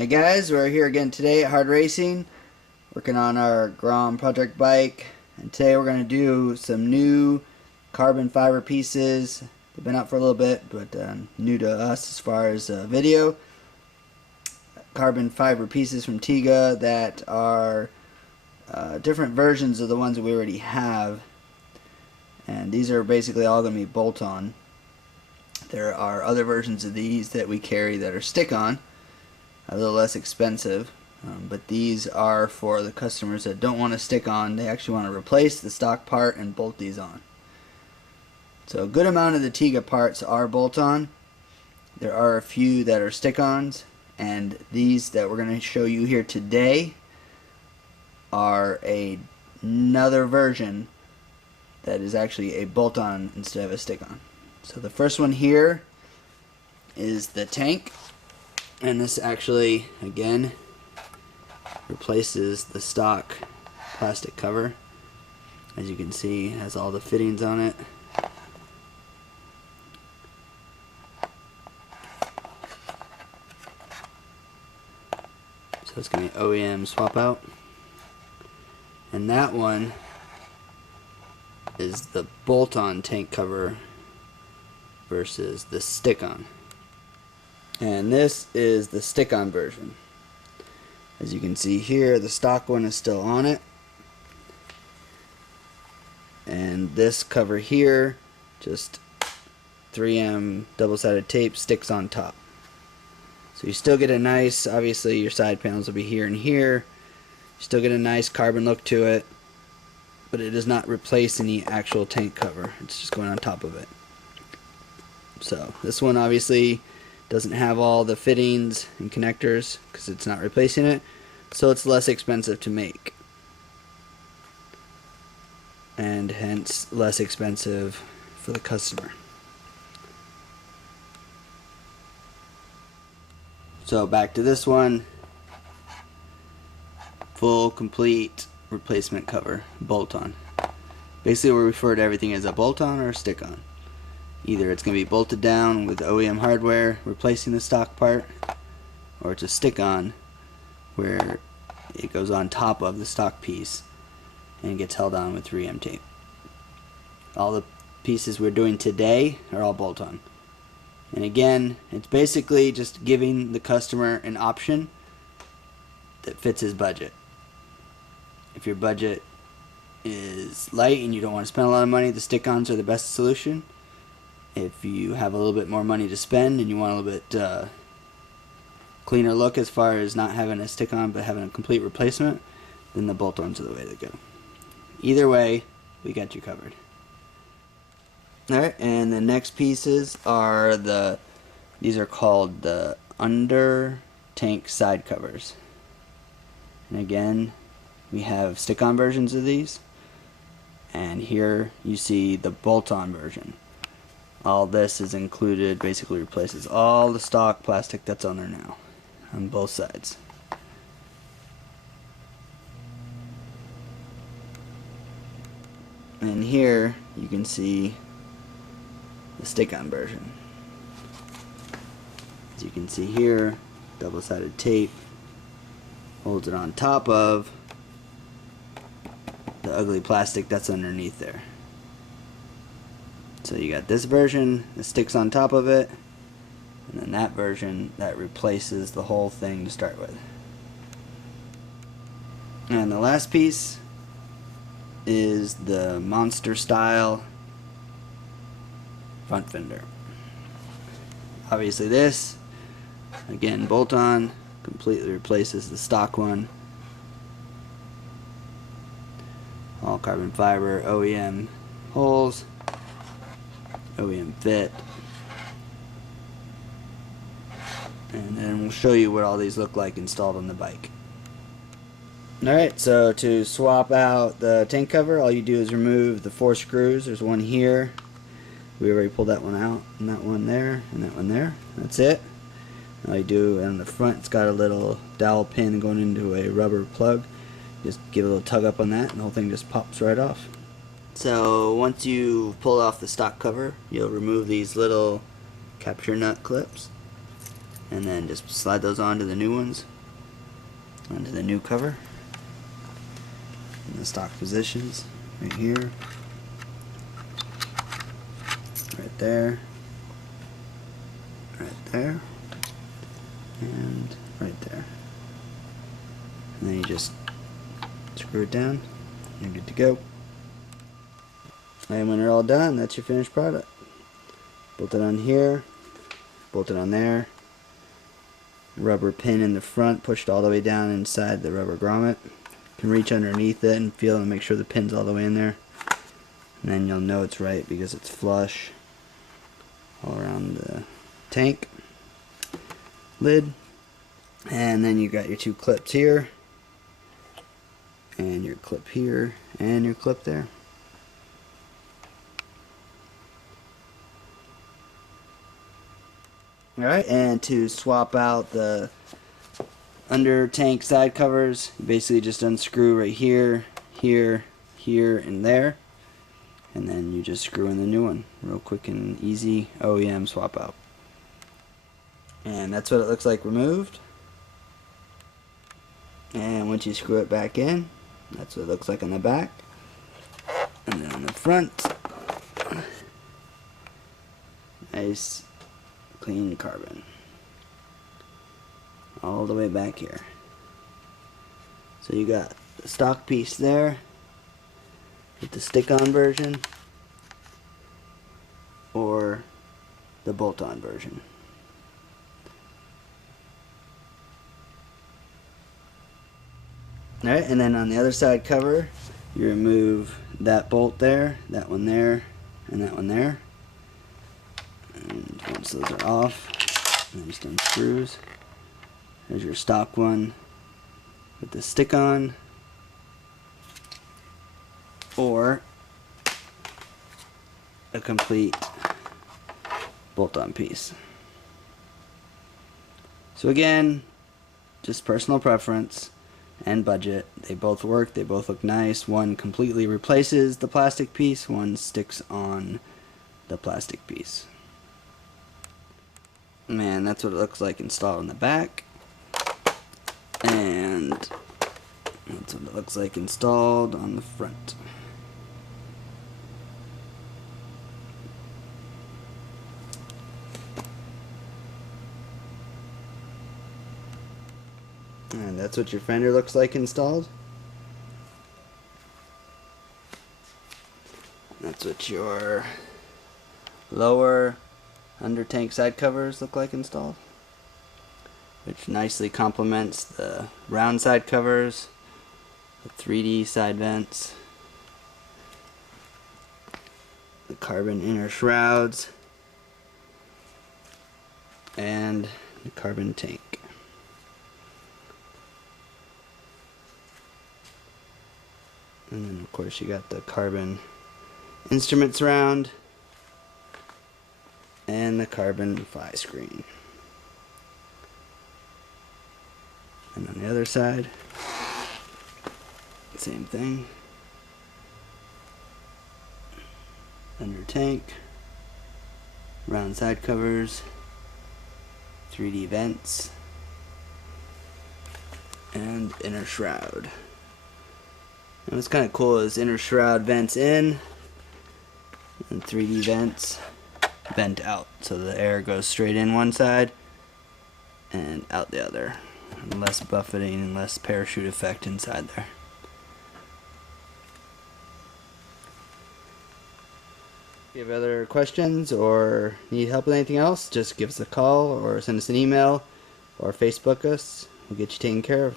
Hey guys, we're here again today at HardRacing, working on our Grom project bike, and today we're going to do some new carbon fiber pieces. They've been out for a little bit, but new to us as far as video. Carbon fiber pieces from Tyga that are different versions of the ones that we already have, and these are basically all going to be bolt-on. There are other versions of these that we carry that are stick-on, a little less expensive, but these are for the customers that don't want to stick on. They actually want to replace the stock part and bolt these on. So a good amount of the Tyga parts are bolt-on. There are a few that are stick-ons, and these that we're going to show you here today are another version that is actually a bolt-on instead of a stick-on. So the first one here is the tank. And this actually, again, replaces the stock plastic cover. As you can see, it has all the fittings on it. So it's going to be OEM swap out. And that one is the bolt-on tank cover versus the stick-on. And this is the stick-on version. As you can see here, the stock one is still on it. And this cover here, just 3M double-sided tape sticks on top. So you still get a nice, obviously your side panels will be here and here. You still get a nice carbon look to it, but it does not replace any actual tank cover. It's just going on top of it. So this one obviously doesn't have all the fittings and connectors because it's not replacing it, so it's less expensive to make, and hence less expensive for the customer. So back to this one, full complete replacement cover, bolt-on. Basically we refer to everything as a bolt-on or a stick-on. Either it's going to be bolted down with OEM hardware replacing the stock part, or it's a stick-on where it goes on top of the stock piece and gets held on with 3M tape. All the pieces we're doing today are all bolt-on. And again, it's basically just giving the customer an option that fits his budget. If your budget is light and you don't want to spend a lot of money, the stick-ons are the best solution. If you have a little bit more money to spend and you want a little bit cleaner look as far as not having a stick-on but having a complete replacement, then the bolt-ons are the way to go. Either way, we got you covered. Alright, and the next pieces are these are called the Undertank side covers. And again, we have stick-on versions of these, and here you see the bolt-on version. All this is included, basically replaces all the stock plastic that's on there now, on both sides. And here you can see the stick-on version. As you can see here, double-sided tape holds it on top of the ugly plastic that's underneath there. So you got this version that sticks on top of it, and then that version that replaces the whole thing to start with. And the last piece is the monster style front fender. Obviously this, again, bolt-on, completely replaces the stock one. All carbon fiber, OEM holes, OEM fit, and then we'll show you what all these look like installed on the bike. Alright, so to swap out the tank cover, all you do is remove the 4 screws. There's one here, we already pulled that one out, and that one there, and that one there. That's it. All you do, on the front it's got a little dowel pin going into a rubber plug. Just give a little tug up on that and the whole thing just pops right off. So once you pull off the stock cover, you'll remove these little capture nut clips. and then just slide those onto the new ones, onto the new cover, in the stock positions, right here, right there, right there, and right there. And then you just screw it down, and you're good to go. And when they're all done, that's your finished product. Bolt it on here, bolt it on there. Rubber pin in the front, pushed all the way down inside the rubber grommet. You can reach underneath it and feel and make sure the pin's all the way in there. And then you'll know it's right because it's flush all around the tank lid. And then you got your two clips here, and your clip here, and your clip there. Alright, and to swap out the under tank side covers, you basically just unscrew right here, here, here, and there. And then you just screw in the new one. Real quick and easy OEM swap out. And that's what it looks like removed. And once you screw it back in, that's what it looks like on the back. And then on the front, nice clean carbon all the way back here. So you got the stock piece there with the stick-on version or the bolt-on version. Alright, and then on the other side cover, you remove that bolt there, that one there, and that one there. And once those are off, then just unscrews. There's your stock one with the stick-on, or a complete bolt-on piece. So again, just personal preference and budget. They both work, they both look nice. One completely replaces the plastic piece, one sticks on the plastic piece. And that's what it looks like installed in the back. And that's what it looks like installed on the front. And that's what your Fender looks like installed. That's what your lower Undertank side covers look like installed, which nicely complements the round side covers, the 3D side vents, the carbon inner shrouds, and the carbon tank. And then of course you got the carbon instrument surround and the carbon phi screen. And on the other side, same thing. Under tank, round side covers, 3D vents, and inner shroud. And what's kind of cool is inner shroud vents in, and 3D vents vent out, so the air goes straight in one side and out the other. And less buffeting and less parachute effect inside there. If you have other questions or need help with anything else, just give us a call or send us an email or Facebook us. We'll get you taken care of.